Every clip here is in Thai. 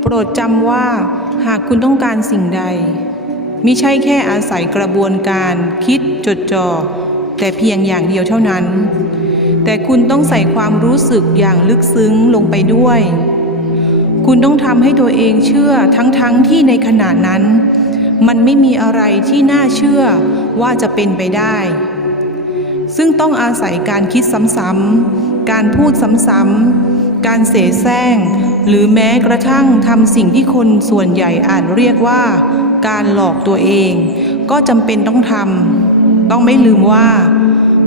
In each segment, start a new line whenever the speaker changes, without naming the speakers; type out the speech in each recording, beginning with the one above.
โปรดจำว่าหากคุณต้องการสิ่งใด มิใช่แค่อาศัยกระบวนการคิดจดจ่อแต่เพียงอย่างเดียวเท่านั้น แต่คุณต้องใส่ความรู้สึกอย่างลึกซึ้งลงไปด้วย คุณต้องทำให้ตัวเองเชื่อทั้งๆทที่ในขณะนั้น มันไม่มีอะไรที่น่าเชื่อว่าจะเป็นไปได้ ซึ่งต้องอาศัยการคิดซ้ำๆการพูดซ้ำๆการเสแสร้ง หรือแม้กระทั่งทำสิ่งที่คนส่วนใหญ่อาจเรียกว่า การหลอกตัวเอง ก็จำเป็นต้องทำต้องไม่ลืมว่า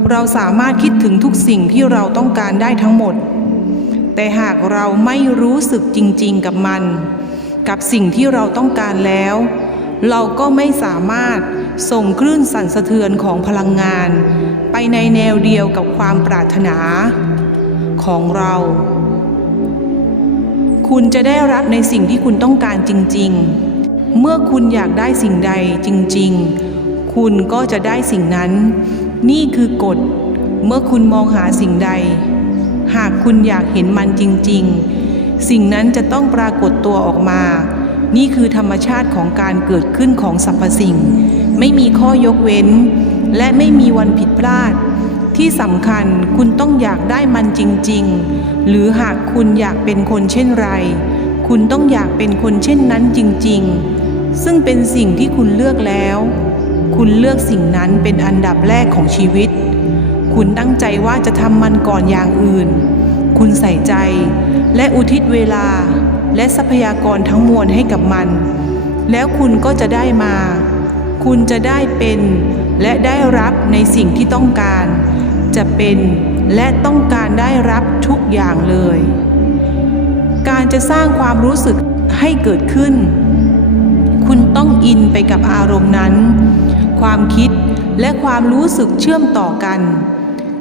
เราสามารถคิดถึงทุกสิ่งที่เราต้องการได้ทั้งหมด แต่หากเราไม่รู้สึกจริง ๆ กับมัน กับสิ่งที่เราต้องการแล้ว เราก็ไม่สามารถส่งคลื่นสั่นสะเทือนของพลังงาน ไปในแนวเดียวกับความปรารถนา ของเรา คุณจะได้รับในสิ่งที่คุณต้องการจริง ๆ เมื่อคุณอยากได้สิ่งใดจริง ๆ คุณก็จะได้สิ่งนั้น นี่คือกฎ เมื่อคุณมองหาสิ่งใด หากคุณอยากเห็นมันจริง ๆ สิ่งนั้นจะต้องปรากฏตัวออกมา นี่คือธรรมชาติของการเกิดขึ้นของสรรพสิ่ง ไม่มีข้อยกเว้น และไม่มีวันผิดพลาด ที่สำคัญคุณต้องอยากได้มันจริง ๆ หรือหากคุณอยากเป็นคนเช่นไร คุณต้องอยากเป็นคนเช่นนั้นจริง ๆ ซึ่งเป็นสิ่งที่คุณเลือกแล้ว คุณเลือกสิ่งนั้นเป็นอันดับแรกของชีวิต คุณตั้งใจว่าจะทำมันก่อนอย่างอื่น คุณใส่ใจและอุทิศเวลาและทรัพยากรทั้งมวลให้กับมัน แล้วคุณก็จะได้มา คุณจะได้เป็นและได้รับในสิ่งที่ต้องการ จะเป็นและต้องการได้รับทุกอย่างเลย การจะสร้างความรู้สึกให้เกิดขึ้น คุณต้องอินไปกับอารมณ์นั้น ความคิดและความรู้สึกเชื่อมต่อกัน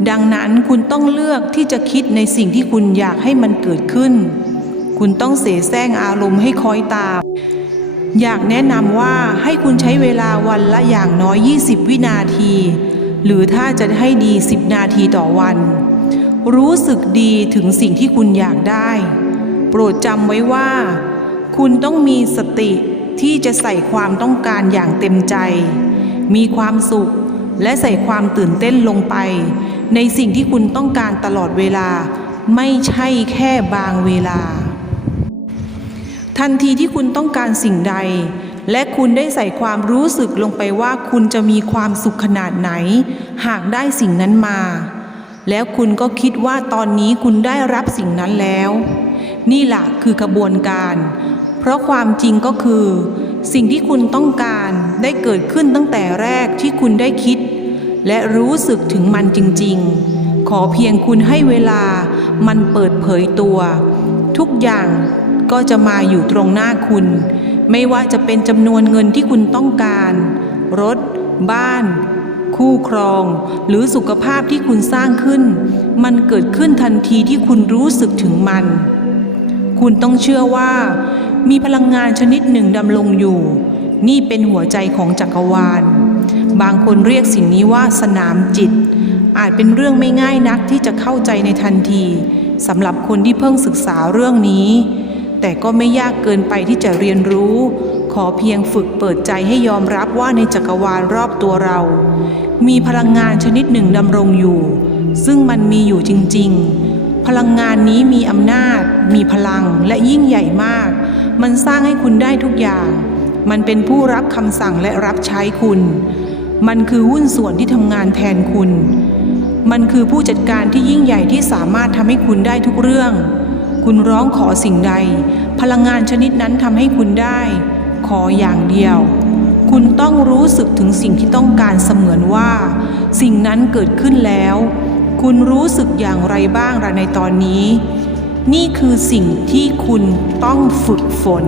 ดังนั้นคุณต้องเลือกที่จะคิดในสิ่งที่คุณอยากให้มันเกิดขึ้น คุณต้องเสแสร้งอารมณ์ให้คอยตาม อยากแนะนำว่าให้คุณใช้เวลาวันละอย่างน้อย 20 วินาที หรือถ้าจะให้ดี 10 นาทีต่อวัน รู้สึกดีถึงสิ่งที่คุณอยากได้ โปรดจำไว้ว่า คุณต้องมีสติที่จะใส่ความต้องการอย่างเต็มใจ มีความสุขและใส่ความตื่นเต้นลงไป ในสิ่งที่คุณต้องการตลอดเวลา ไม่ใช่แค่บางเวลา ทันทีที่คุณต้องการสิ่งใด และคุณได้ใส่ความรู้สึกลงไปว่าคุณจะมีความสุขขนาดไหน หากได้สิ่งนั้นมา แล้วคุณก็คิดว่าตอนนี้คุณได้รับสิ่งนั้นแล้ว นี่แหละคือกระบวนการ เพราะความจริงก็คือ สิ่งที่คุณต้องการได้เกิดขึ้นตั้งแต่แรกที่คุณได้คิด และรู้สึกถึงมันจริง ๆ ขอเพียงคุณให้เวลามันเปิดเผยตัว ทุกอย่างก็จะมาอยู่ตรงหน้าคุณ ไม่ว่าจะเป็นจำนวนเงินที่คุณต้องการ รถ บ้าน คู่ครอง หรือสุขภาพที่คุณสร้างขึ้น มันเกิดขึ้นทันทีที่คุณรู้สึกถึงมัน คุณต้องเชื่อว่า มีพลังงานชนิดหนึ่งดำรงอยู่ นี่เป็นหัวใจของจักรวาล บางคนเรียกสิ่งนี้ว่าสนามจิต อาจเป็นเรื่องไม่ง่ายนักที่จะเข้าใจในทันทีสำหรับคนที่เพิ่งศึกษาเรื่องนี้ แต่ก็ไม่ยากเกินไปที่จะเรียนรู้ ขอเพียงฝึกเปิดใจให้ยอมรับว่าในจักรวาลรอบตัวเรา มีพลังงานชนิดหนึ่งดำรงอยู่ ซึ่งมันมีอยู่จริง ๆ พลังงานนี้มีอำนาจ มีพลังและยิ่งใหญ่มาก มันสร้างให้คุณได้ทุกอย่าง มันเป็นผู้รับคำสั่งและรับใช้คุณ มันคือหุ้นส่วนที่ทำงานแทนคุณ มันคือผู้จัดการที่ยิ่งใหญ่ที่สามารถทำให้คุณได้ทุกเรื่องคุณร้องขอสิ่งใด พลังงานชนิดนั้นทำให้คุณได้ ขออย่างเดียว คุณต้องรู้สึกถึงสิ่งที่ต้องการเสมือนว่า สิ่งนั้นเกิดขึ้นแล้ว คุณรู้สึกอย่างไรบ้างในตอนนี้ นี่คือสิ่งที่คุณต้องฝึกฝน